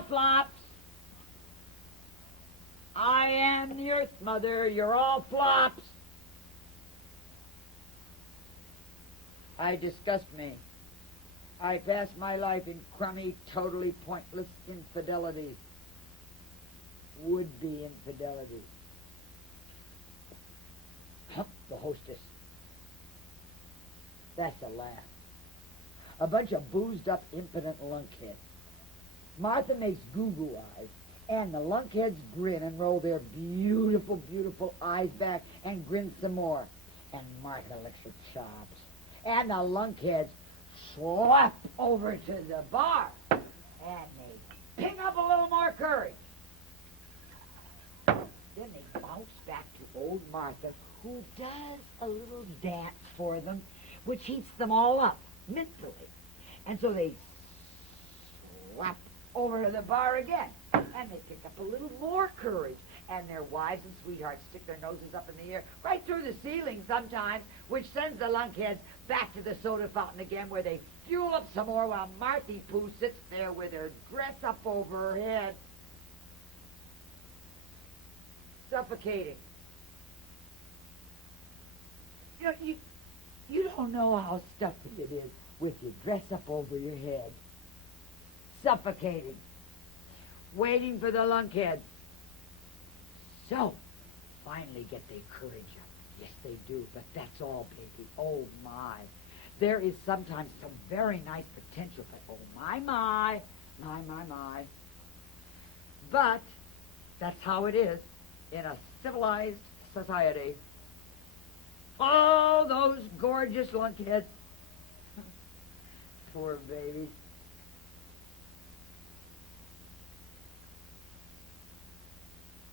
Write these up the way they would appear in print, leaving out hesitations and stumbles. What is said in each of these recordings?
Now, flops. I am the Earth Mother. You're all flops. I disgust me. I pass my life in crummy, totally pointless infidelities. Would-be infidelities. Hump the hostess. That's a laugh. A bunch of boozed-up, impotent lunkheads. Martha makes goo-goo eyes, and the lunkheads grin and roll their beautiful, beautiful eyes back and grin some more. And Martha licks her chops. And the lunkheads slap over to the bar, and they ping up a little more courage. Then they bounce back to old Martha, who does a little dance for them, which heats them all up mentally. And so they slap over to the bar again, and they pick up a little more courage. And their wives and sweethearts stick their noses up in the air, right through the ceiling sometimes, which sends the lunkheads back to the soda fountain again, where they fuel up some more while Marthy Pooh sits there with her dress up over her head, suffocating. You know, you don't know how stuffy it is with your dress up over your head, suffocating, waiting for the lunkheads. So, finally get their courage up. Yes, they do, but that's all, baby. Oh, my. There is sometimes some very nice potential, but oh, my. But that's how it is in a civilized society. Oh, those gorgeous lunkheads. Poor babies.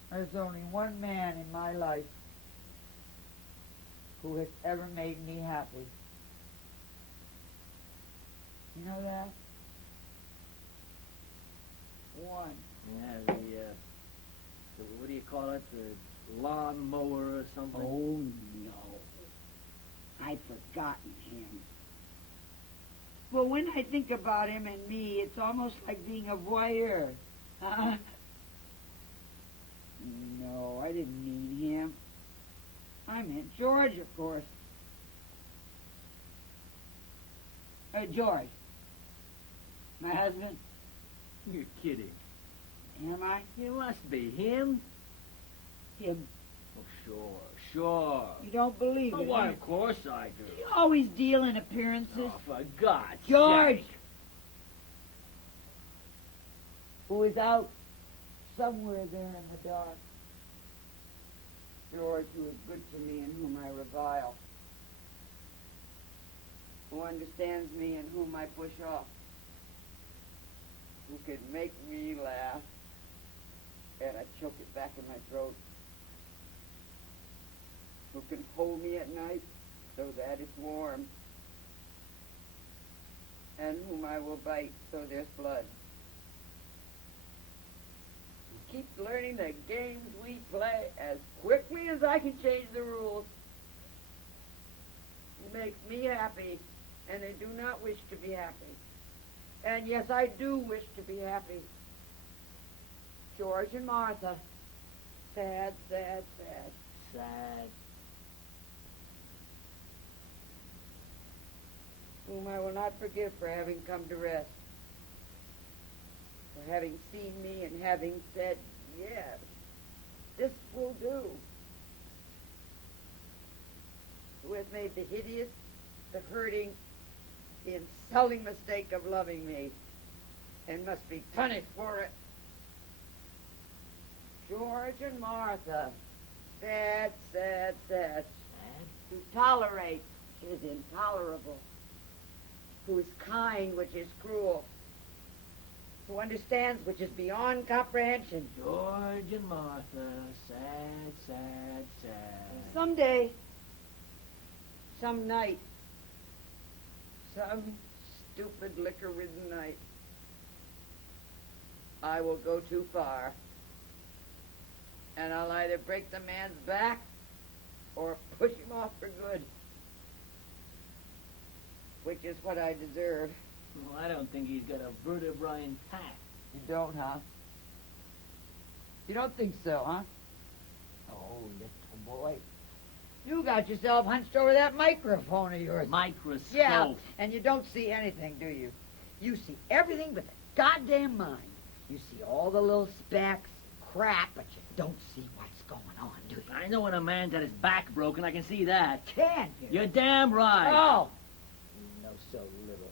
There's only one man in my life who has ever made me happy. You know that? One. Yeah, the what do you call it? The lawn mower or something? Oh, no. I've forgotten him. Well, when I think about him and me, it's almost like being a voyeur. No, I didn't mean him. I meant George, of course. George. My husband. You're kidding. Am I? You must be him. Him. Oh, sure. You don't believe Oh, it? why, of course I do. You always deal in appearances. Oh, for God's George! sake. Who is out somewhere there in the dark. George, who is good to me and whom I revile. Who understands me and whom I push off. Who can make me laugh and I choke it back in my throat. Who can hold me at night so that it's warm. And whom I will bite so there's blood. Keep learning the games we play as quickly as I can change the rules. He makes me happy, and I do not wish to be happy. And yes, I do wish to be happy. George and Martha. Sad, sad, sad. Sad. Whom I will not forgive for having come to rest. For having seen me and having said, yes, this will do. Who has made the hideous, the hurting, the insulting mistake of loving me, and must be punished for it. George and Martha, sad, sad, sad. To tolerate is intolerable. Who is kind, which is cruel. Who understands, which is beyond comprehension. George and Martha, sad, sad, sad. Someday, some night, some stupid liquor-ridden night, I will go too far, and I'll either break the man's back or push him off for good, which is what I deserve. Well, I don't think he's got a vertebrae intact. You don't, huh? You don't think so, huh? Oh, little boy. You got yourself hunched over that microphone of yours. Microscope. Yeah, and you don't see anything, do you? You see everything but the goddamn mind. You see all the little specks, crap, but you don't see what's going on, do you? I know when a man's got his back broken, I can see that. Can't you? You're damn right. Oh! You know so little.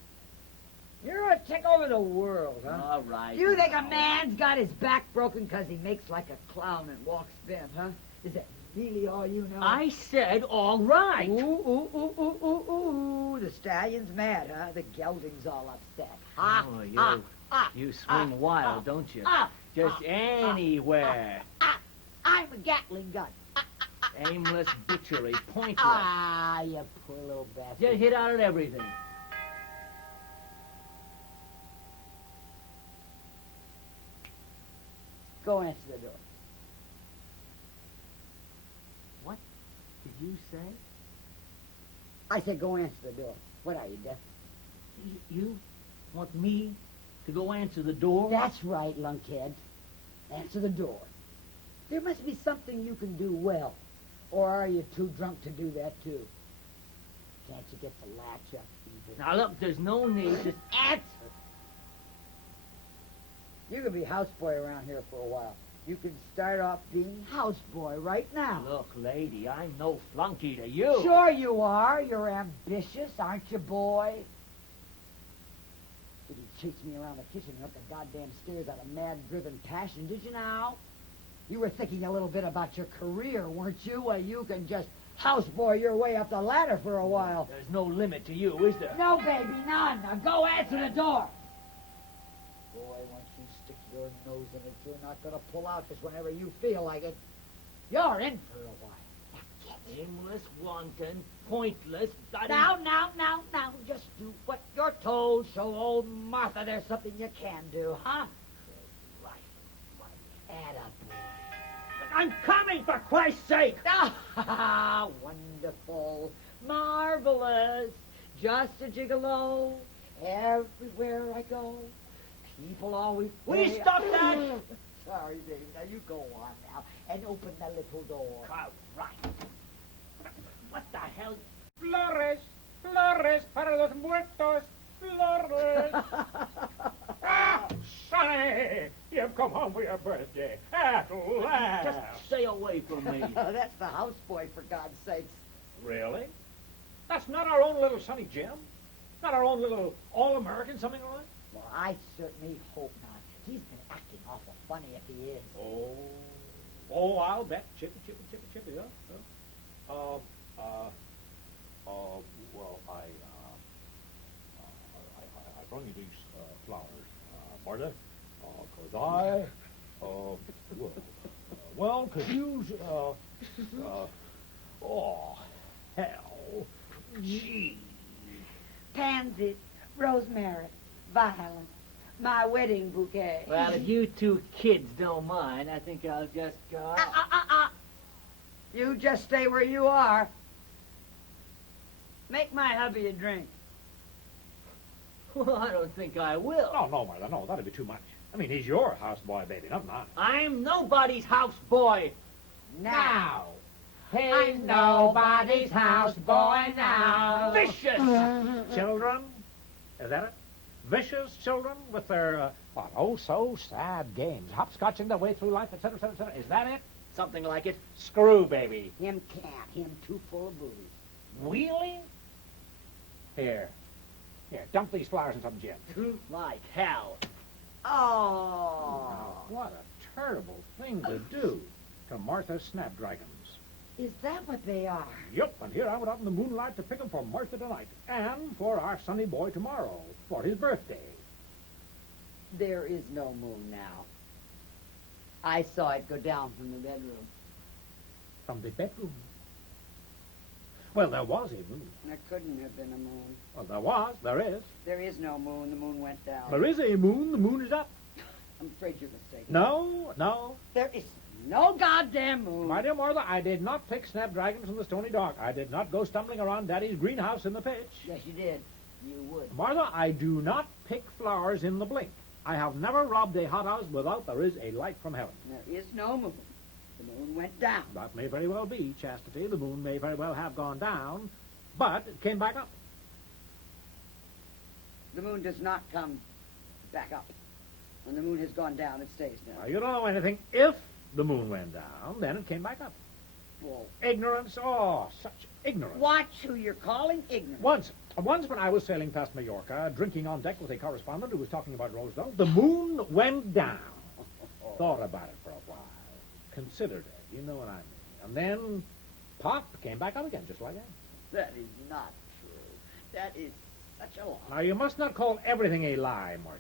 You're a tick over the world, huh? All right. You think now. a man's got his back broken because he makes like a clown and walks bent, huh? Is that really all you know? I said all right. Ooh, ooh, ooh, ooh, ooh, ooh. The stallion's mad, huh? The gelding's all upset. Ah, Oh, you, ah, ah, you swing ah, wild, ah, don't you? ah, Just ah, anywhere. I'm a Gatling gun. Aimless butchery, pointless. Ah, you poor little bastard. Just hit out at everything. Go answer the door. What did you say? I said go answer the door. What are you, deaf? You want me to go answer the door? That's right, lunkhead. Answer the door. There must be something you can do well. Or are you too drunk to do that, too? Can't you get the latch up either? Now, look, there's no need to... Answer! You can be houseboy around here for a while. You can start off being houseboy right now. Look, lady, I'm no flunky to you. Sure you are. You're ambitious, aren't you, boy? Did you chase me around the kitchen and up the goddamn stairs out of mad-driven passion, did you now? You were thinking a little bit about your career, weren't you? Well, you can just houseboy your way up the ladder for a while. There's no limit to you, is there? No, baby, none. Now go answer the door. Boy, once you stick your nose in it, you're not going to pull out just whenever you feel like it. You're in for a while. Now get it. Aimless, wanton, pointless, bloody... Now, just do what you're told. Show old Martha there's something you can do, huh? Right. Attaboy. I'm coming, for Christ's sake! Ah, wonderful. Marvelous. Just a gigolo. Everywhere I go. People always... Will you stop that? Sorry, baby. Now you go on now and open the little door. All right. What the hell? Flores, flores para los muertos, flores. Ah, Sonny, you've come home for your birthday. At last. Just stay away from me. That's the houseboy, for God's sakes. Really? That's not our own little Sonny Jim? Not our own little all-American, something like that? Well, I certainly hope not. He's been acting awful funny if he is. Oh, I'll bet. Chippy, yeah. Well, I brought you these flowers, Martha, 'cause well, 'cause you, oh, hell, gee. Pansies, rosemary, violets, my wedding bouquet. Well, if you two kids don't mind, I think I'll just go... You just stay where you are. Make my hubby a drink. Well, I don't think I will. Oh, no, Martha, no, that'd be too much. I mean, he's your houseboy, baby, not mine. I'm nobody's houseboy. Now. He's nobody's houseboy now. Vicious! Children? Is that it? Vicious children with their, so sad games. Hopscotching their way through life, etc., etc., etc. Is that it? Something like it. Screw, baby. Him can't. Him too full of booze. Wheeling? Here, dump these flowers in some gin. Like hell. Oh. What a terrible thing to do to Martha's snapdragons. Is that what they are? Yep, and here I went out in the moonlight to pick 'em for Martha tonight, and for our Sonny boy tomorrow, for his birthday. There is no moon now. I saw it go down from the bedroom. From the bedroom. Well, there was a moon. There couldn't have been a moon. Well, there is. There is no moon. The moon went down. There is a moon, the moon is up. I'm afraid you're mistaken. No. There is no goddamn moon. My dear Martha, I did not pick snapdragons from the stony dock. I did not go stumbling around Daddy's greenhouse in the pitch. Yes, you did. You would. Martha, I do not pick flowers in the blink. I have never robbed a hothouse without there is a light from heaven. There is no moon. The moon went down. That may very well be, Chastity. The moon may very well have gone down, but it came back up. The moon does not come back up. When the moon has gone down, it stays down. Now, you don't know anything. If the moon went down, then it came back up. Bull. Ignorance, oh, such ignorance. Watch who you're calling ignorant. Once when I was sailing past Mallorca, drinking on deck with a correspondent who was talking about Roseville, the moon went down. Thought about it for a while. Considered it, you know what I mean. And then, pop, came back up again, just like that. That is not true. That is such a lie. Now, you must not call everything a lie, Martha.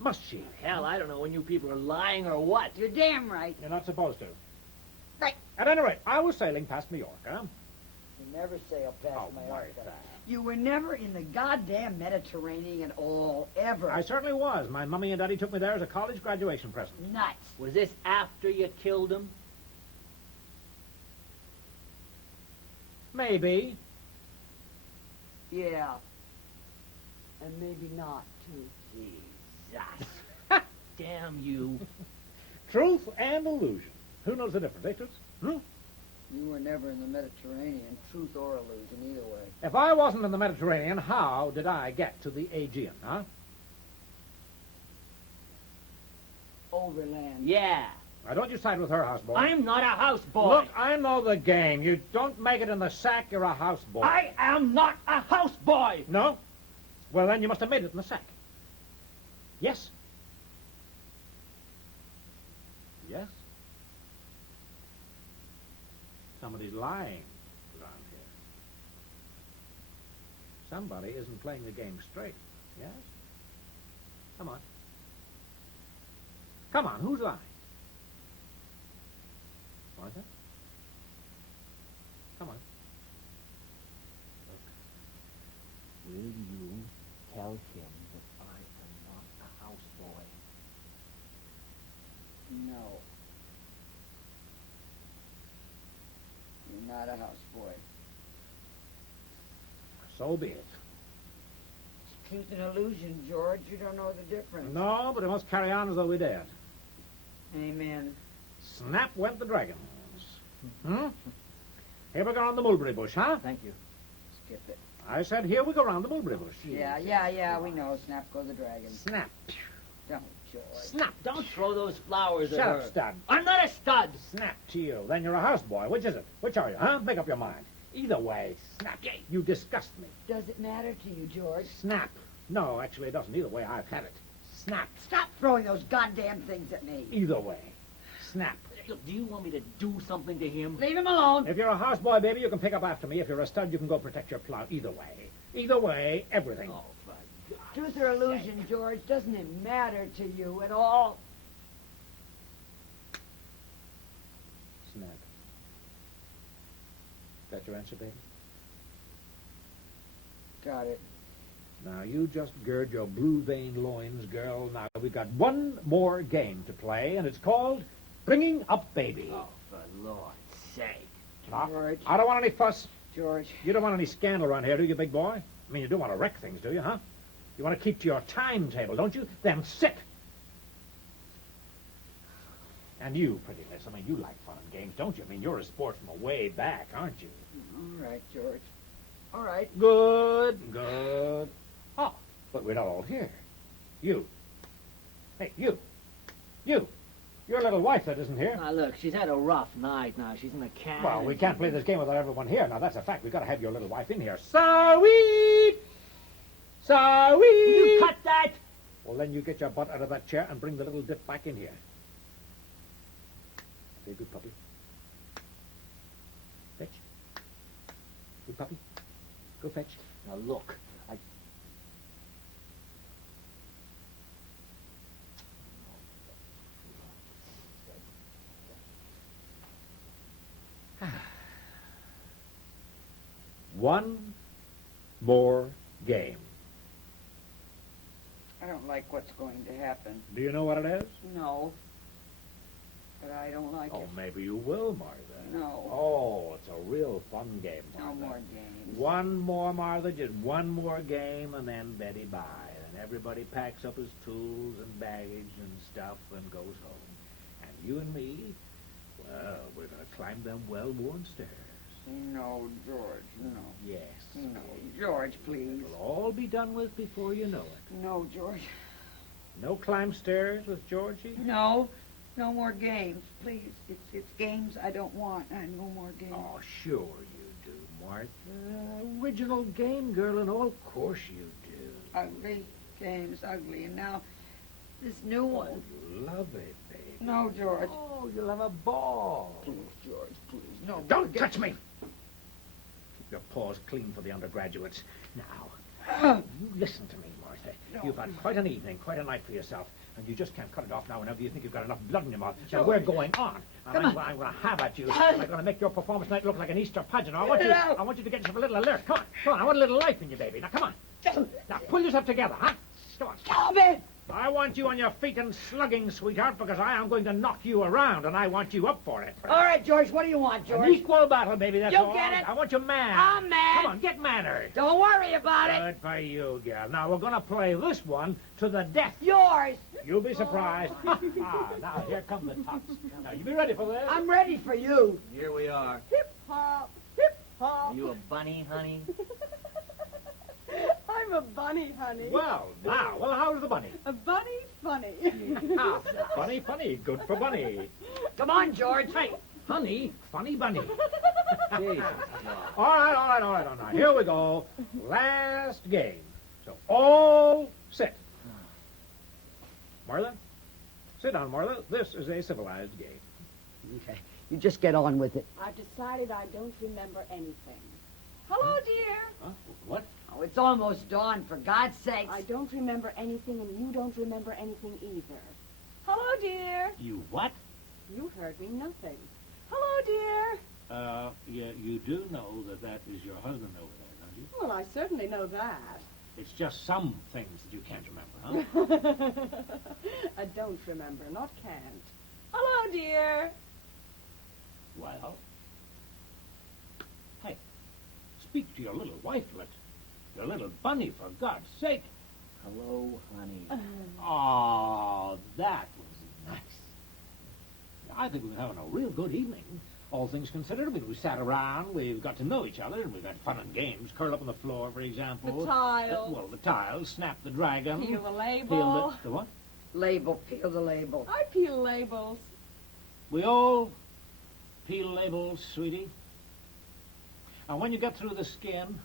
Must she? Hell, I don't know when you people are lying or what. You're damn right. You're not supposed to. Right. At any rate, I was sailing past Mallorca. You never sail past Oh, Mallorca. Martha. You were never in the goddamn Mediterranean at all, ever. I certainly was. My mummy and daddy took me there as a college graduation present. Nuts. Was this after you killed him? Maybe. Yeah. And maybe not, too. Jesus. Damn you. Truth and illusion. Who knows the difference, eh, Toots? You were never in the Mediterranean, truth or illusion, either way. If I wasn't in the Mediterranean, how did I get to the Aegean, huh? Overland. Yeah. Now, don't you side with her, houseboy. I'm not a houseboy. Look, I know the game. You don't make it in the sack, you're a houseboy. I am not a houseboy. No? Well, then you must have made it in the sack. Yes? Yes? Somebody's lying around here. Somebody isn't playing the game straight. Yes? Come on. Come on, who's lying? Martha? Come on. Will you tell him that I am not a houseboy? No. You're not a houseboy. So be it. It's truth and illusion, George. You don't know the difference. No, but we must carry on as though we did. Amen. Snap went the dragons. Here we go on the mulberry bush, huh? Thank you. Skip it. I said, here we go round the mulberry bush. Yeah, we know. Snap go the dragon. Snap. Don't, George. Snap. Don't throw those flowers Shut at up, her. stud. I'm not a stud. Snap to you. Then you're a houseboy. Which is it? Which are you, huh? Make up your mind. Either way, snap. You disgust me. Does it matter to you, George? Snap. No, actually, it doesn't. Either way, I've had it. Snap. Stop throwing those goddamn things at me. Either way. Snap. Look, do you want me to do something to him? Leave him alone. If you're a houseboy, baby, you can pick up after me. If you're a stud, you can go protect your plow. Either way. Either way, everything. Oh, for God's Truth or illusion, George, doesn't it matter to you at all? Snap. That your answer, baby? Got it. Now, you just gird your blue-veined loins, girl. Now, we've got one more game to play, and it's called Bringing Up Baby. Oh, for Lord's sake. Now, George. I don't want any fuss. George. You don't want any scandal around here, do you, big boy? I mean, you do want to wreck things, do you, huh? You want to keep to your timetable, don't you? Then sit. And you, prettiness, I mean, you like fun and games, don't you? I mean, you're a sport from way back, aren't you? All right, George. All right. Good, good. Oh, but we're not all here. You. Hey, you. You. Your little wife that isn't here. Now, look, she's had a rough night now. She's in the can. Well, we can't play this game without everyone here. Now, that's a fact. We've got to have your little wife in here. Sweet! Sweet! Will you cut that? Well, then you get your butt out of that chair and bring the little dip back in here. Be a good puppy. Fetch. Good puppy. Go fetch. Now, look. One more game. I don't like what's going to happen. Do you know what it is? No. But I don't like Oh, it. maybe you will, Martha. No. Oh, it's a real fun game, Martha. No more games. One more, Martha, just one more game, and then Betty bye. And everybody packs up his tools and baggage and stuff and goes home. And you and me, well, we're going to climb them well-worn stairs. No, George, no. Yes. No, George, please. It'll all be done with before you know it. No, George. No climb stairs with Georgie? No. No more games, please. It's games I don't want. No more games. Oh, sure you do, Martha. Original game girl and all. Of course you do. Ugly. Games ugly. And now, this new one. Oh, you love it, baby. No, George. Oh, you'll have a ball. Please, George, please. No. Don't touch me! Keep your paws clean for the undergraduates. Now, you listen to me, Martha. No. You've had quite an evening, quite a night for yourself, and you just can't cut it off now whenever you think you've got enough blood in your mouth. Now, we're going on. And I'm going to have at you. I'm going to make your performance tonight look like an Easter pageant. I want you to get yourself a little alert. Come on, come on. I want a little life in you, baby. Now, come on. Now, pull yourself together, huh? Come on. Stop it! I want you on your feet and slugging, sweetheart, because I am going to knock you around, and I want you up for it. All right, George, what do you want, George? An equal battle, baby, that's You'll all. get it. I want you mad. I'm mad. Come on, get madder. Don't worry about it. Good for you, girl. Now, we're going to play this one to the death. Yours. You'll be surprised. Now, here come the tops. Now, you be ready for this? I'm ready for you. Here we are. Hip hop, hip hop. Are you a bunny, honey? I'm a bunny, honey. Well, now, how's the bunny? A bunny funny. Funny, funny. Good for bunny. Come on, George. Hey, honey, funny bunny. Jesus. All right. Here we go. Last game. So, all set. Martha? Sit down, Martha. This is a civilized game. Okay. You just get on with it. I've decided I don't remember anything. Hello, dear. Huh? What? Oh, it's almost dawn, for God's sakes. I don't remember anything, and you don't remember anything either. Hello, dear. You what? You heard me nothing. Hello, dear. Yeah, you do know that is your husband over there, don't you? Well, I certainly know that. It's just some things that you can't remember, huh? I don't remember, not can't. Hello, dear. Well, hey, speak to your little wifelet. Your little bunny, for God's sake. Hello, honey. Oh, that was nice. I think we've been having a real good evening. All things considered, I mean, we sat around, we've got to know each other, and we've had fun and games. Curl up on the floor, for example. The tiles. Well, the tiles. Snap the dragon. Peel the label. Peel the what? Label, peel the label. I peel labels. We all peel labels, sweetie. And when you get through the skin,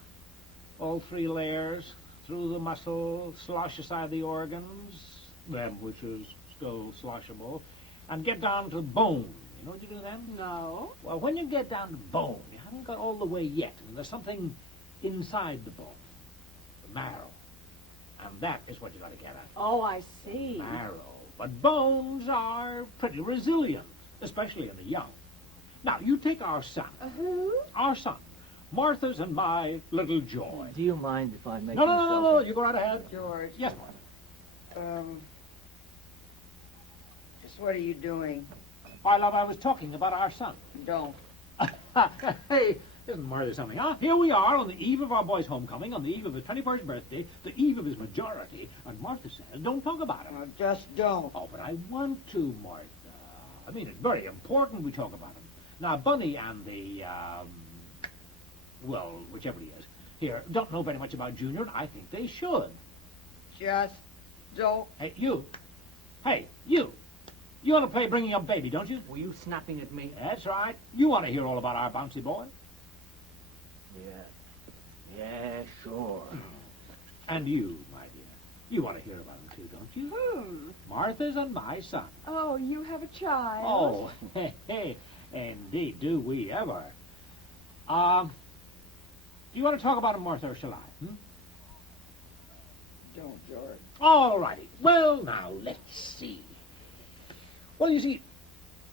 all three layers, through the muscle, slosh aside the organs, them which is still sloshable, and get down to bone. You know what you do then? No. Well, when you get down to bone, you haven't got all the way yet, and there's something inside the bone, the marrow. And that is what you got to get at. Oh, I see. Marrow. But bones are pretty resilient, especially in the young. Now, you take our son. Who? Our son. Martha's and my little joy. Do you mind if I make No. You go right ahead. George. Yes, Martha. Just what are you doing? Why, love, I was talking about our son. Don't. Hey, isn't Martha something, huh? Here we are on the eve of our boy's homecoming, on the eve of his 21st birthday, the eve of his majority, and Martha says, don't talk about him. Just don't. Oh, but I want to, Martha. I mean, it's very important we talk about him. Now, Bunny and the, well, whichever he is, here, don't know very much about Junior, and I think they should. Just don't. Hey, you. Hey, you. You want to play bringing up baby, don't you? Were you snapping at me? That's right. You want to hear all about our bouncy boy. Yeah, sure. And you, my dear. You want to hear about him too, don't you? Whom? Martha's and my son. Oh, you have a child. Oh, hey, indeed, do we ever. Do you want to talk about him, Martha, or shall I? Don't, George. All righty. Well, now, let's see. Well, you see,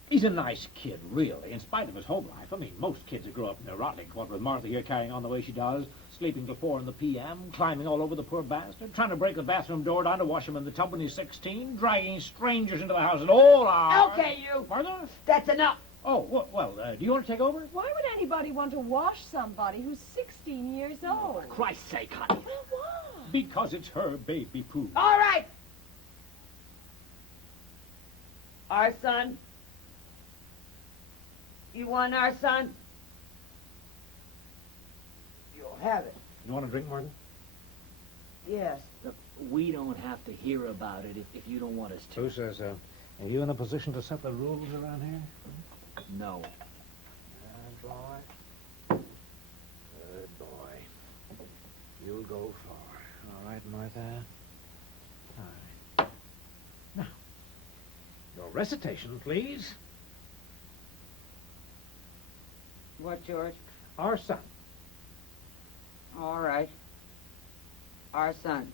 he's a nice kid, really, in spite of his home life. I mean, most kids that grow up neurotic, what with Martha here carrying on the way she does, sleeping till 4 in the p.m., climbing all over the poor bastard, trying to break the bathroom door down to wash him in the tub when he's 16, dragging strangers into the house at all hours. Okay, you. Martha? That's enough. Oh, well, do you want to take over? Why would anybody want to wash somebody who's 16 years old? For Christ's sake, honey. Well, why? Because it's her baby poo. All right. Our son. You want our son? You'll have it. You want a drink, Martin? Yes. Look, we don't have to hear about it if you don't want us to. Who says so? Are you in a position to set the rules around here? No. Good boy. Good boy. You'll go far. All right, Martha? All right. Now, your recitation, please. What, George? Our son. All right. Our son.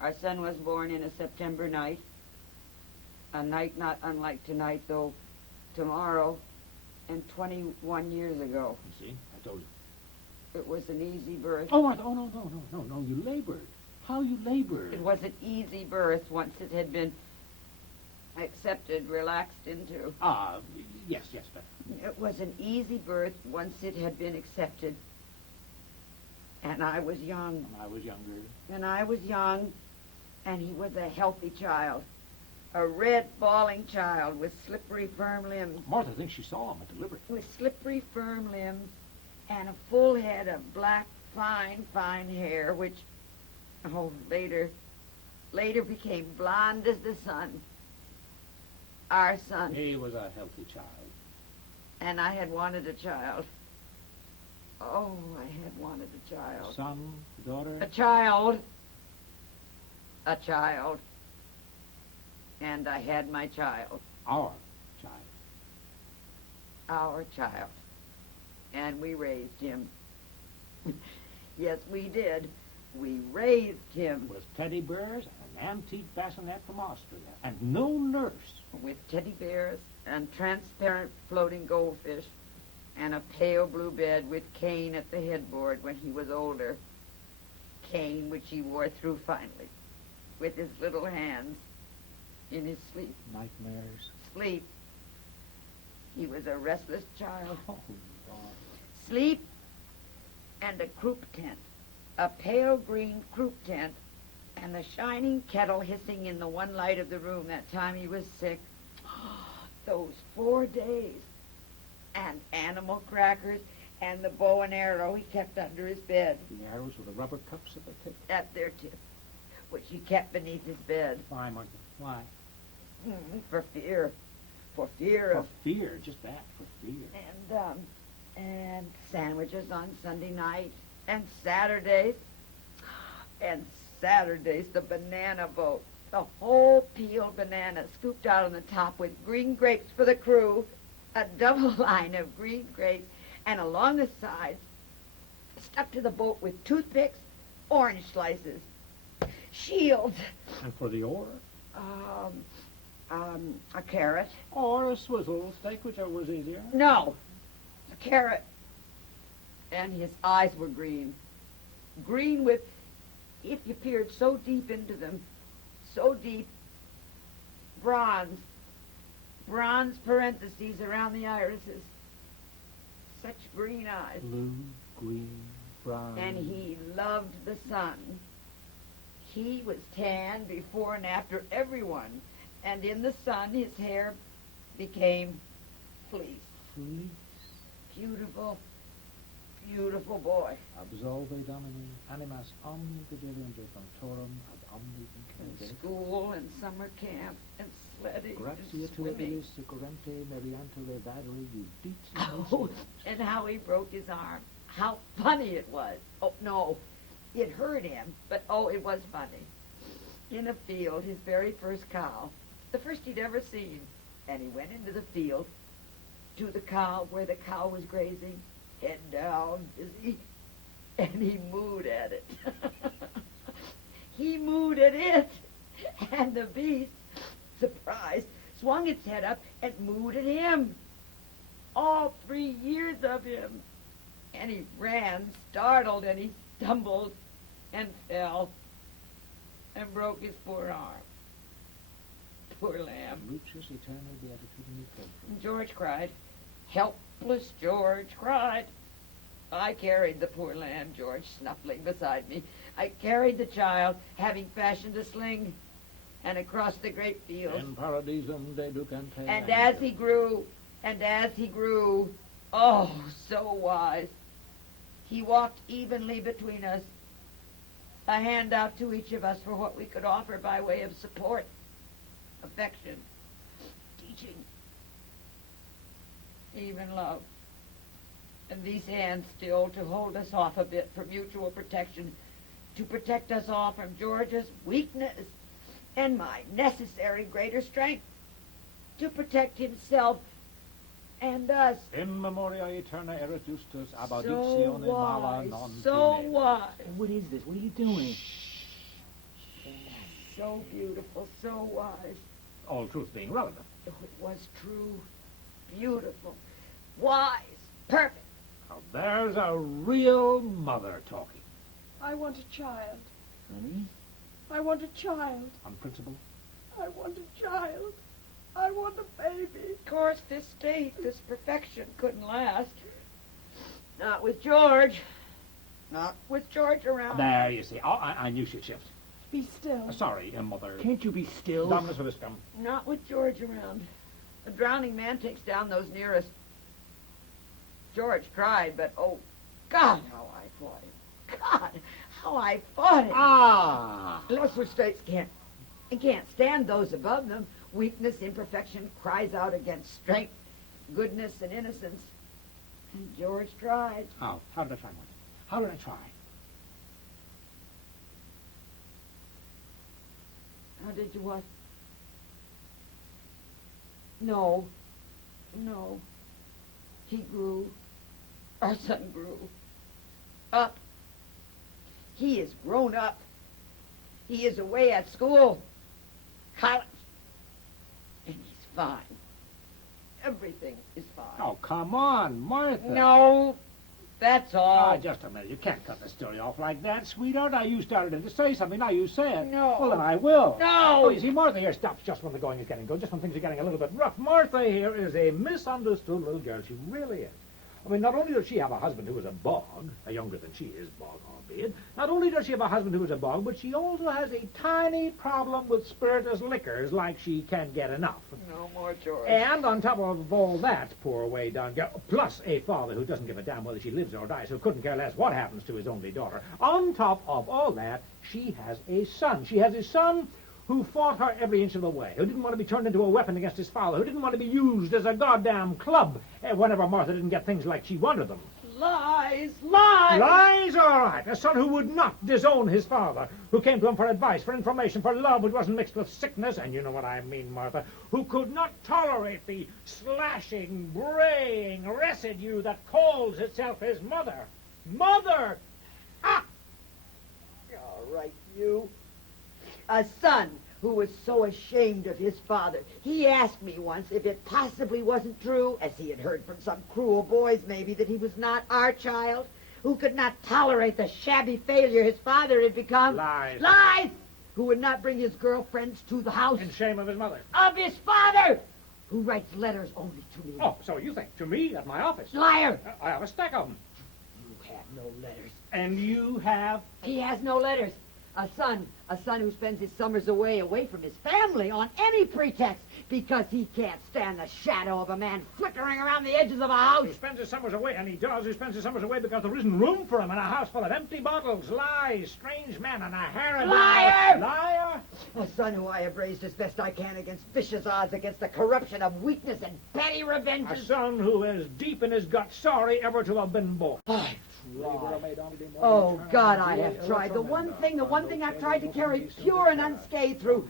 Our son was born in a September night. A night not unlike tonight, though tomorrow and 21 years ago. You see, I told you. It was an easy birth. Oh, Martha, oh, no, you labored. How you labored. It was an easy birth once it had been accepted, relaxed into. Yes, but... It was an easy birth once it had been accepted. And I was young. I was younger. And I was young, and he was a healthy child. A red, bawling child with slippery, firm limbs. Martha thinks she saw him at delivery. With slippery, firm limbs and a full head of black, fine hair, which, later became blonde as the sun. Our son. He was a healthy child. And I had wanted a child. Oh, I had wanted a child. Son, daughter? A child. A child. And I had my child. Our child. Our child. And we raised him. Yes, we did. We raised him. With teddy bears and an antique bassinet from Austria. And no nurse. With teddy bears and transparent floating goldfish. And a pale blue bed with cane at the headboard when he was older. Cane which he wore through finally. With his little hands. In his sleep. Nightmares. Sleep. He was a restless child. Oh, Lord. Sleep and a croup tent. A pale green croup tent and the shining kettle hissing in the one light of the room that time he was sick. Those 4 days. And animal crackers and the bow and arrow he kept under his bed. The arrows with the rubber cups at the tip. At their tip. Which he kept beneath his bed. Why, Martha? Why? For fear. For fear of... For fear, just that, for fear. And sandwiches on Sunday night. And Saturdays. And Saturdays, the banana boat. The whole peeled banana scooped out on the top with green grapes for the crew. A double line of green grapes. And along the sides, stuck to the boat with toothpicks, orange slices. Shields. And for the oar? A carrot. Or a swizzle steak, whichever was easier. No, a carrot. And his eyes were green. Green with, if you peered so deep into them, so deep, bronze. Bronze parentheses around the irises. Such green eyes. Blue, green, brown. And he loved the sun. He was tan before and after everyone. And in the sun, his hair became fleece. Fleece. Beautiful, beautiful boy. Absolve Domini, animas omni vigilante functorum ad omni And vincente. school and summer camp and sledding Gratia and tua swimming. illis securente meriante vadere juditia. Oh, and how he broke his arm. How funny it was. Oh, no, it hurt him, but oh, it was funny. In a field, his very first cow, the first he'd ever seen. And he went into the field to the cow where the cow was grazing, head down, busy, and he mooed at it. He mooed at it, and the beast, surprised, swung its head up and mooed at him. All 3 years of him. And he ran, startled, and he stumbled and fell and broke his poor arm. Poor lamb. Lucius aeterno beatitudine And George cried. Helpless George cried. I carried the poor lamb, George, snuffling beside me. I carried the child, having fashioned a sling, and across the great fields. In paradisum de ducante. And as he grew, oh, so wise, he walked evenly between us, a hand out to each of us for what we could offer by way of support, affection, teaching, even love. And these hands still to hold us off a bit for mutual protection, to protect us all from George's weakness and my necessary greater strength, to protect himself and us. In memoria eterna erit justus So abaditione mala wise, non so fine. wise, What is this? What are you doing? so beautiful, so wise. All truth being relative. Oh, it was true, beautiful, wise, perfect. Now there's a real mother talking. I want a child. Honey? I want a child. On principle. I want a child. I want a baby. Of course, this state, this perfection couldn't last. Not with George. Not with George around. There, you see. Oh, I knew she'd shift. Be still. Sorry, Mother. Can't you be still? Dominus Viscum. Not with George around. A drowning man takes down those nearest. George tried, but oh, God, how I fought him. God, how I fought him. Ah! Lesser states can't stand those above them. Weakness, imperfection cries out against strength, goodness, and innocence. And George tried. How? How did I try, Martha? How did I try? How did you what? No. He grew. Our son grew. Up. He is grown up. He is away at school. College. And he's fine. Everything is fine. Oh, come on, Martha. No, that's all. Ah, just a minute. You can't cut the story off like that, sweetheart. Now, you started in to say something. Now you say it. No. Well, then I will. No. Oh, you see, Martha here stops just when the going is getting good, just when things are getting a little bit rough. Martha here is a misunderstood little girl. She really is. I mean, not only does she have a husband who is a bog, younger than she is, bog albeit, not only does she have a husband who is a bog, but she also has a tiny problem with spirituous liquors, like she can't get enough. No more George. And on top of all that, poor way down girl, plus a father who doesn't give a damn whether she lives or dies, who couldn't care less what happens to his only daughter. On top of all that, she has a son. She has a son who fought her every inch of the way, who didn't want to be turned into a weapon against his father, who didn't want to be used as a goddamn club whenever Martha didn't get things like she wanted them. Lies, lies. Lies, all right. A son who would not disown his father, who came to him for advice, for information, for love which wasn't mixed with sickness, and you know what I mean, Martha, who could not tolerate the slashing, braying residue that calls itself his mother. Mother! Ah! All right, you. A son who was so ashamed of his father. He asked me once if it possibly wasn't true, as he had heard from some cruel boys maybe, that he was not our child, who could not tolerate the shabby failure his father had become. Lies. Lies! Who would not bring his girlfriends to the house In shame of his mother. of his father, who writes letters only to me. Oh, so you think. To me, at my office. Liar! I have a stack of them. You have no letters. And you have... He has no letters. A son who spends his summers away from his family on any pretext because he can't stand the shadow of a man flickering around the edges of a house. Who spends his summers away, and he does, who spends his summers away because there isn't room for him in a house full of empty bottles, lies, strange men, and a harem. Liar! Liar! A son who I have raised as best I can against vicious odds, against the corruption of weakness and petty A revenges. son who is deep in his gut sorry ever to have been born. Oh, God, I have tried. The one thing I've tried to carry pure and unscathed through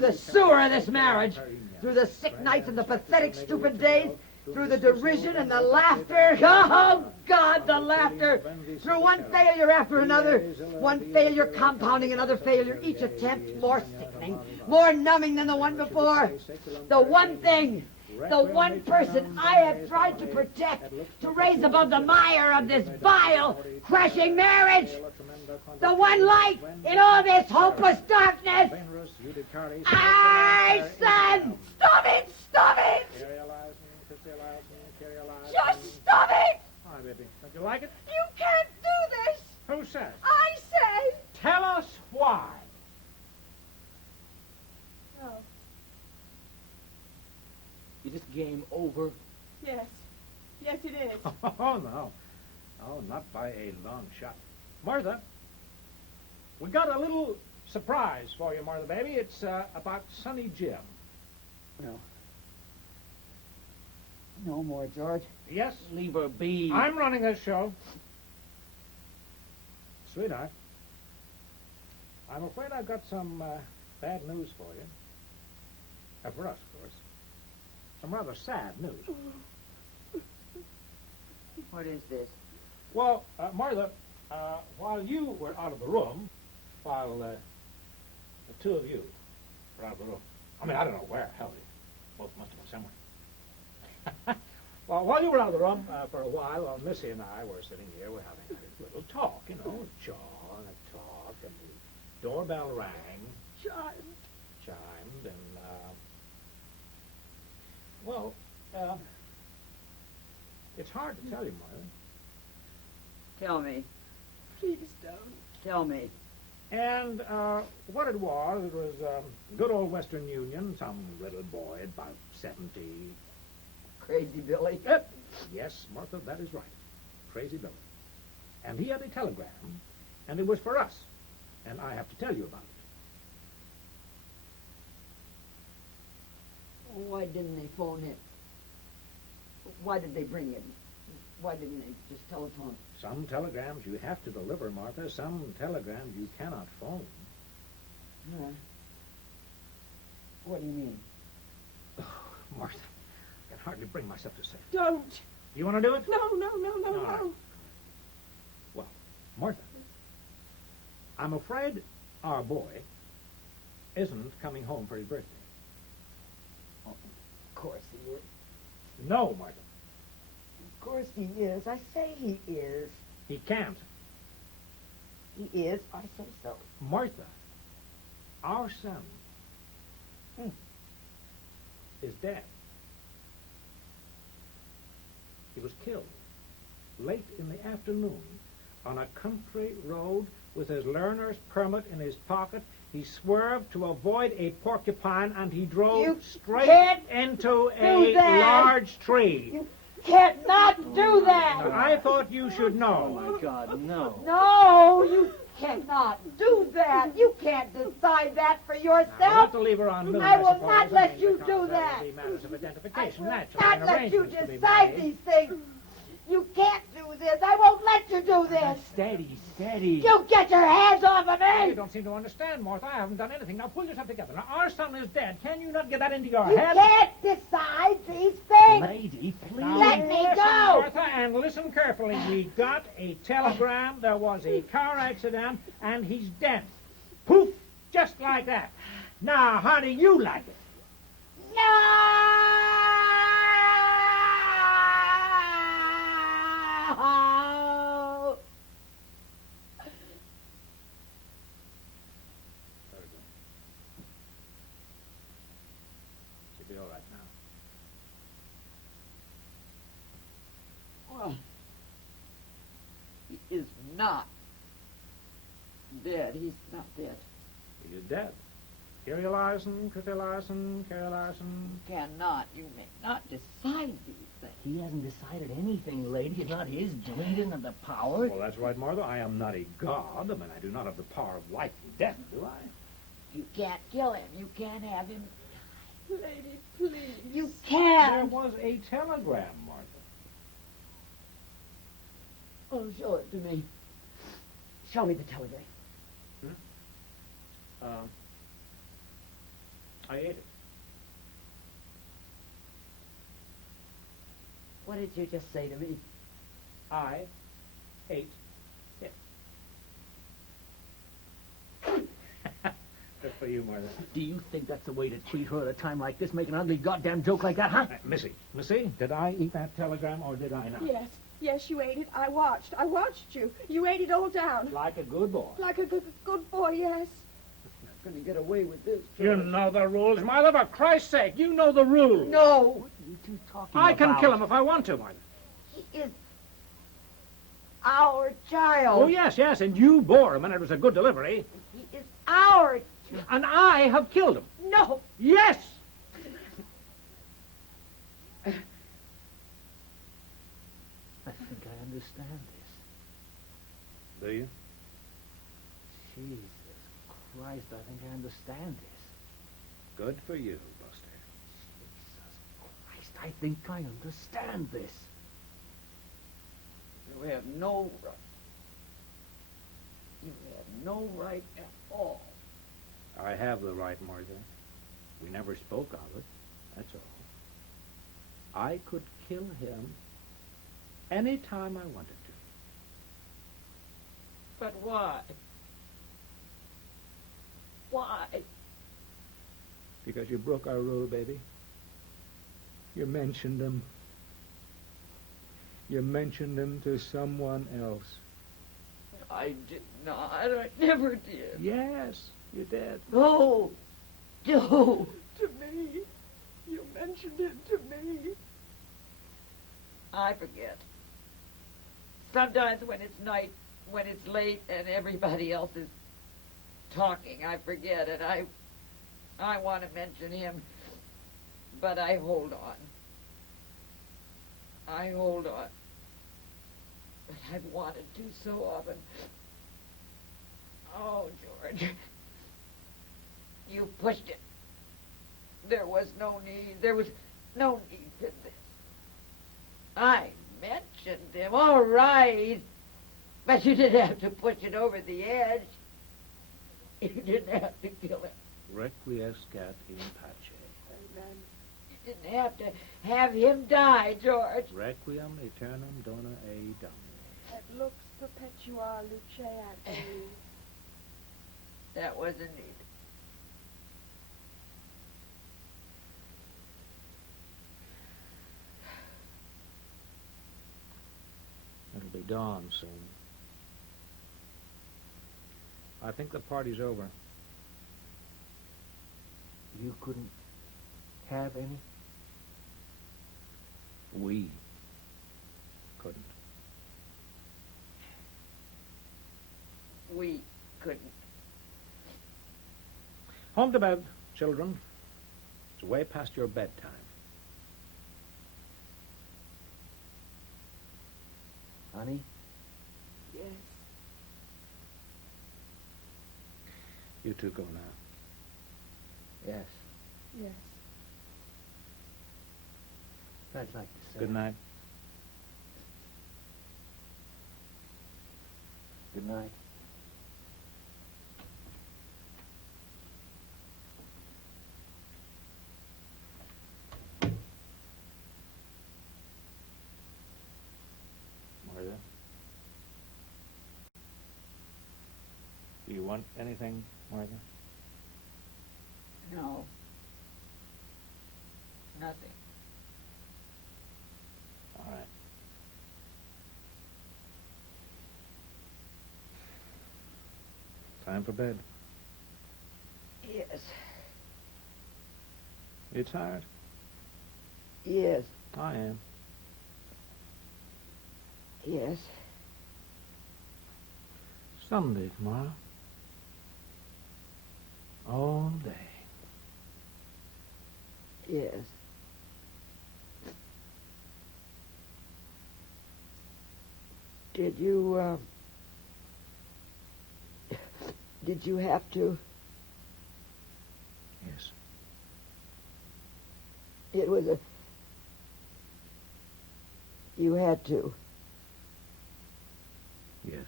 the sewer of this marriage, through the sick nights and the pathetic, stupid days, through the derision and the laughter. Oh, God, the laughter. Through one failure after another, one failure compounding another failure, each attempt more sickening, more numbing than the one before. The one thing, the one person I have tried to protect, to raise above the mire of this vile, crashing marriage. The one light in all this hopeless darkness. Aye, son! Stop it! Stop it! Just stop it! baby. Don't you like it? You can't do this! Who says? I say! Tell us why. No. Is this game over? Yes. Yes, it is. Oh, no. Oh, not by a long shot. Martha, we got a little surprise for you, Martha, baby. It's about Sonny Jim. No. No more, George. Yes, Leave her be. I'm running this show. Sweetheart, I'm afraid I've got some bad news for you. For us, of course. Some rather sad news. What is this? Well, Martha, while you were out of the room, while the two of you were out of the room, I mean, I don't know where, hell, you both must have been somewhere. Well, while you were out of the room for a while, Missy and I were sitting here, we're having a little talk, you know, jaw and a talk, and the doorbell rang. Chimed, and, well, it's hard to tell you, Martha. Tell me. Please don't. Tell me. And what it was good old Western Union, some little boy, about 70. Crazy Billy. Yes, Martha, that is right. Crazy Billy. And he had a telegram, and it was for us. And I have to tell you about it. Why didn't they phone it? Why did they bring it? Why didn't they just telephone? Some telegrams you have to deliver, Martha. Some telegrams you cannot phone. Huh? What do you mean? Martha, I can hardly bring myself to say it. Don't. You want to do it? No, no, no, no, All right. no. Well, Martha, I'm afraid our boy isn't coming home for his birthday. Oh, of course he is. No, Martha, Of course he is. I say he is. he can't. He is. I say so. Martha, our son is dead. He was killed late in the afternoon on a country road with his learner's permit in his pocket. He swerved to avoid a porcupine, and he drove You straight can't into do a that. large tree. You can't not do that. Now, I thought you should Oh, know. my God, no. No, you cannot do that. You can't decide that for Now, we'll have yourself. to leave her on noon, I will suppose. not let mean, you because do there that. will be matters of I identification, will naturally, not and let you arrangements to be decide made. these things. You can't do this. I won't let you do this. Steady, steady. You get your hands off of You me. don't seem to understand, Martha. I haven't done anything. Now pull yourself together. Now, our son is dead. Can you not get that into your You head? can't decide these things. Lady, please. Now, Let me listen, go. Martha, and listen carefully. We got a telegram. There was a car accident, and he's dead. Poof! Just like that. Now, how do you like it? No. Very good. She'll be all right now. Well, he is not dead. He's not dead. He is dead. Carrie Larson, Christy Larson, Carrie Larson. You cannot. You may not decide these things. He hasn't decided anything, lady. It's not his doing. He doesn't have the power. Well, that's right, Martha. I am not a god. I mean, I do not have the power of life and death, do I? You can't kill him. You can't have him. Lady, please. You There can't. was a telegram, Martha. Oh, show it to me. Show me the telegram. I ate it. What did you just say to me? I ate it. Good for you, Martha. Do you think that's the way to treat her at a time like this? Make an ugly goddamn joke like that, huh? Missy, did I eat that telegram or did I not? Yes, yes, you ate it. I watched you. You ate it all down. Like a good boy. Like a good boy, yes. I'm gonna get away with this. You know the rules, Martha. For Christ's sake, you know the rules. No. What are you two talking I can about? kill him if I want to, Martha. He is our child. Oh, yes, yes, and you bore him, and it was a good delivery. He is our child. And I have killed him. No. Yes! I think I understand this. Do you? Jesus Christ, I think I understand this. Good for you, Buster. Jesus Christ, I think I understand this. You have no right. You have no right at all. I have the right, Martha. We never spoke of it. That's all. I could kill him any time I wanted to. But why? Why? Because you broke our rule, baby. You mentioned him. You mentioned him to someone else. I did not. I never did. Yes, you did. No. No. To me. You mentioned it to me. I forget. Sometimes when it's night, when it's late, and everybody else is talking, I forget, and I want to mention him, but I hold on. I hold on. But I've wanted to so often. Oh, George. You pushed it. There was no need. There was no need for this. I mentioned him, all right. But you didn't have to push it over the edge. You didn't have to kill him. Requiescat in pace. Amen. You didn't have to have him die, George. Requiem aeternam dona ei domini. Et lux perpetua luceat ei. That wasn't needed. It'll be dawn soon. I think the party's over. You couldn't have any? We couldn't. We couldn't. Home to bed, children. It's way past your bedtime. Honey? Yes. You two go now. Yes. Yes. I'd like to say. Good night. Good night. Martha? Do you want anything, Martha? No. Nothing. All right. Time for bed. Yes. You tired? Yes. I am. Yes. Someday tomorrow. All day. Yes. Did you have to? Yes. It was you had to. Yes.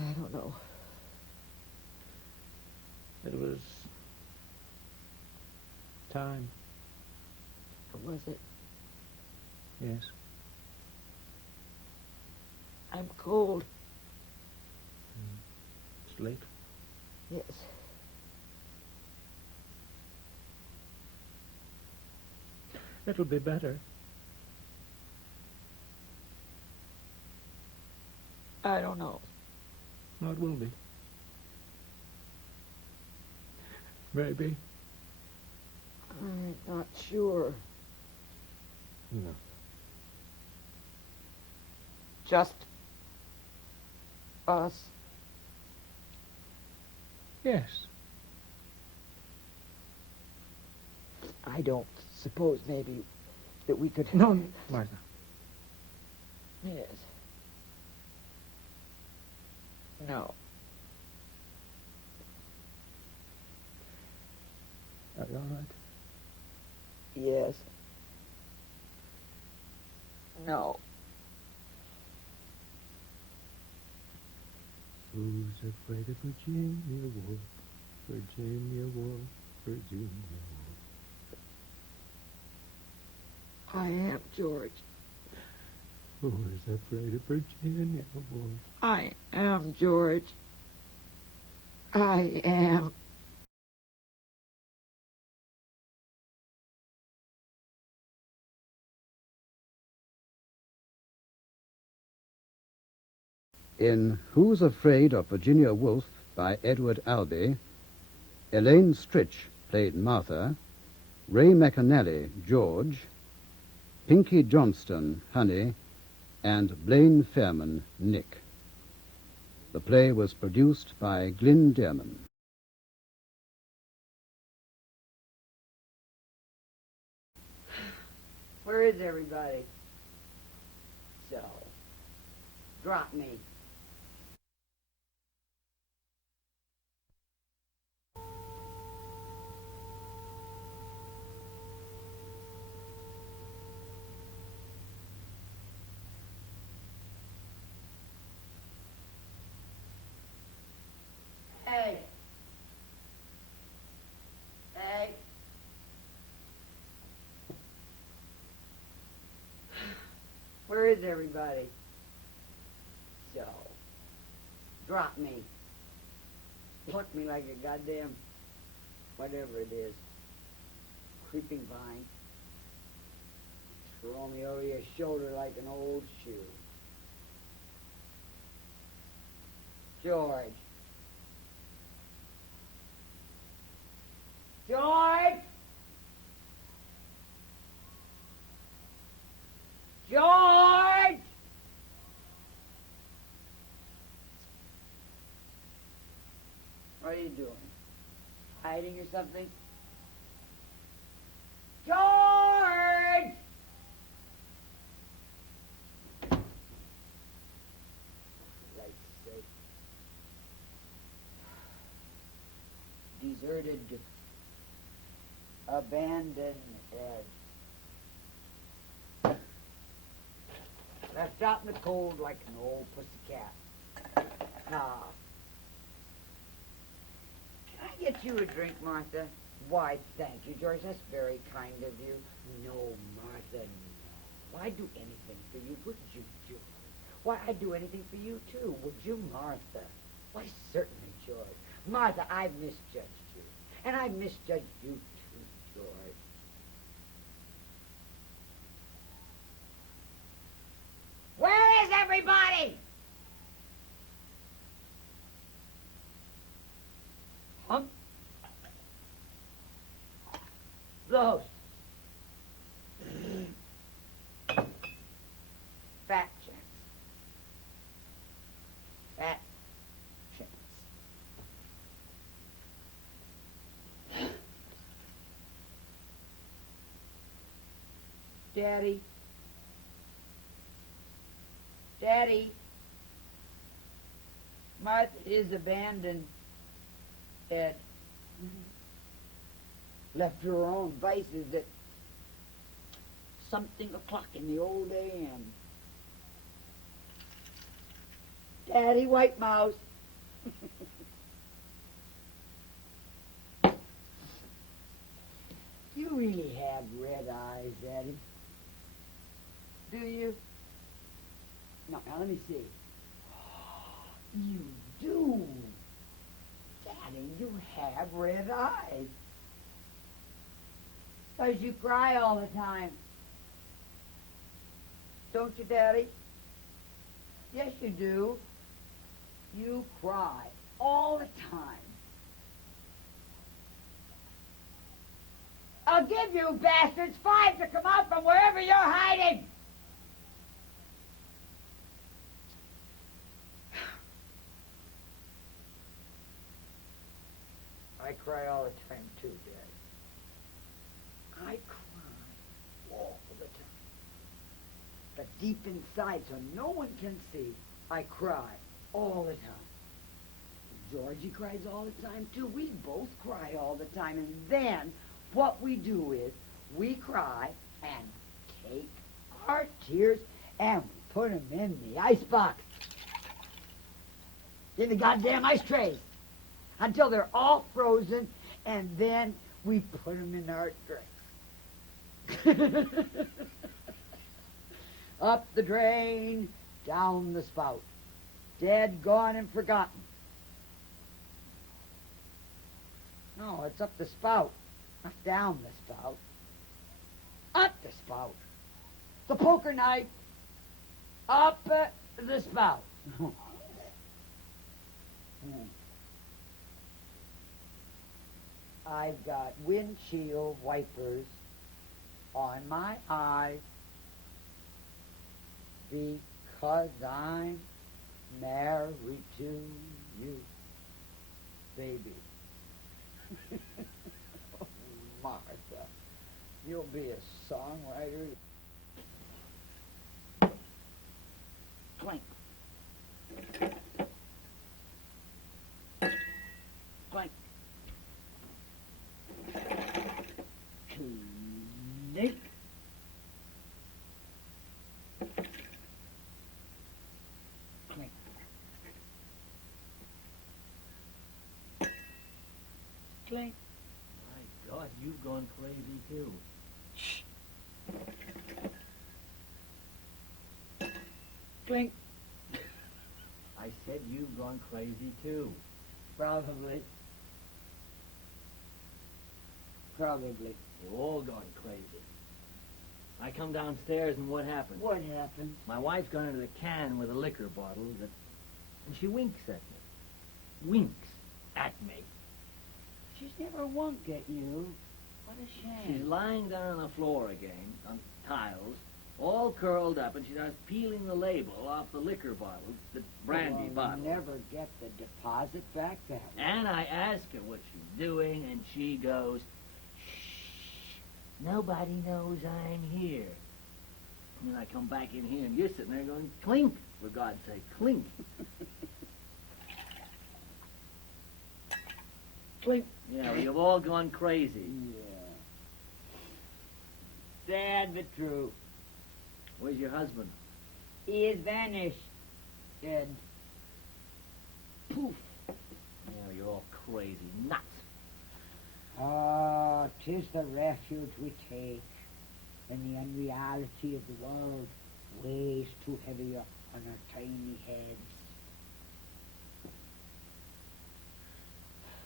I don't know. It was time. Was it? Yes. I'm cold. It's late. Yes. It'll be better. I don't know. No, it will be. Maybe. I'm not sure. No. Just us. Yes. I don't suppose maybe that we could... No, Martha. Yes. No. Are you all right? Yes. No. Who's afraid of Virginia Woolf? Virginia Woolf, Virginia Woolf. I am, George. Who's afraid of Virginia Woolf? I am, George. I am. In Who's Afraid of Virginia Woolf by Edward Albee, Elaine Stritch played Martha, Ray McAnally, George, Pinky Johnston, Honey, and Blaine Fairman, Nick. The play was produced by Glyn Dearman. Where is everybody? So, drop me. Hey. Hey. Where is everybody? So, drop me. Pluck me like a goddamn, whatever it is, creeping vine. Throw me over your shoulder like an old shoe. George. George! George! What are you doing? Hiding or something? George! For Christ's sake. Deserted, abandoned, left out in the cold like an old pussycat. Ah. Can I get you a drink, Martha? Why, thank you, George. That's very kind of you. No, Martha, no. I'd do anything for you. Would you, George? Why, I'd do anything for you, too. Would you, Martha? Why, certainly, George. Martha, I've misjudged you. And I've misjudged you, too, George. Where is everybody? Huh? Those. Fat chicks. Fat chicks. Daddy. Daddy. Martha is abandoned. Ed. Left to her own vices at something o'clock in the old AM. Daddy, White Mouse. You really have red eyes, Daddy. Do you? No, now let me see. You do. Daddy, you have red eyes. 'Cause you cry all the time. Don't you, Daddy? Yes, you do. You cry all the time. I'll give you bastards 5 to come out from wherever you're hiding. I cry all the time, too, Dad. I cry all the time. But deep inside, so no one can see, I cry all the time. Georgie cries all the time, too. We both cry all the time. And then what we do is we cry and take our tears and we put them in the icebox. In the goddamn ice trays. Until they're all frozen, and then we put them in our drinks. Up the drain, down the spout. Dead, gone, and forgotten. No, it's up the spout, not down the spout. Up the spout. The poker knife, up the spout. I've got windshield wipers on my eyes because I'm married to you, baby. Oh, Martha, you'll be a songwriter. Clink. Clink. Clink. Clink. Clink. My God, you've gone crazy too. Clink. I said you've gone crazy too. Probably. Probably. You've all gone crazy. I come downstairs and what happened? What happened? My wife's gone into the can with a liquor bottle and she winks at me. Winks at me. She's never wunked at you. What a shame. She's lying down on the floor again, on tiles, all curled up, and she starts peeling the label off the liquor bottle, the brandy We'll bottle. never get the deposit back that way. And I ask her what she's doing, and she goes, "Shh, nobody knows I'm here." And then I come back in here, and you're sitting there going, "Clink, for God's sake, clink." Clink. Yeah, well, you've all gone crazy. Yeah. Sad but true. Where's your husband? He is vanished. Dead. Poof. Yeah, you're all crazy, nuts. Ah, 'tis the refuge we take, and the unreality of the world weighs too heavy on our tiny heads.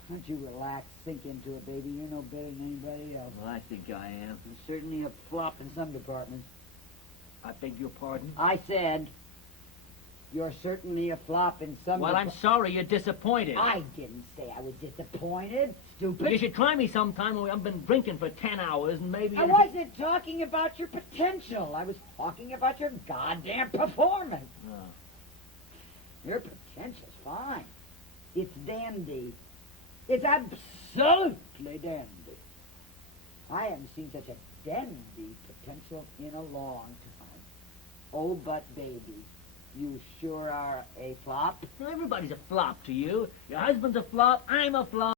Why don't you relax, sink into it, baby? You're no better than anybody else. Well, I think I am. You're certainly a flop in some departments. I beg your pardon? I said, you're certainly a flop in some Well, I'm sorry you're disappointed. I didn't say I was disappointed, stupid. Well, you should try me sometime when I've been drinking for 10 hours and maybe... I wasn't talking about your potential. I was talking about your goddamn performance. Oh. Your potential's fine. It's dandy. It's absolutely dandy. I haven't seen such a dandy potential in a long time. Oh, but baby, you sure are a flop. Well, everybody's a flop to you. Your husband's a flop, I'm a flop.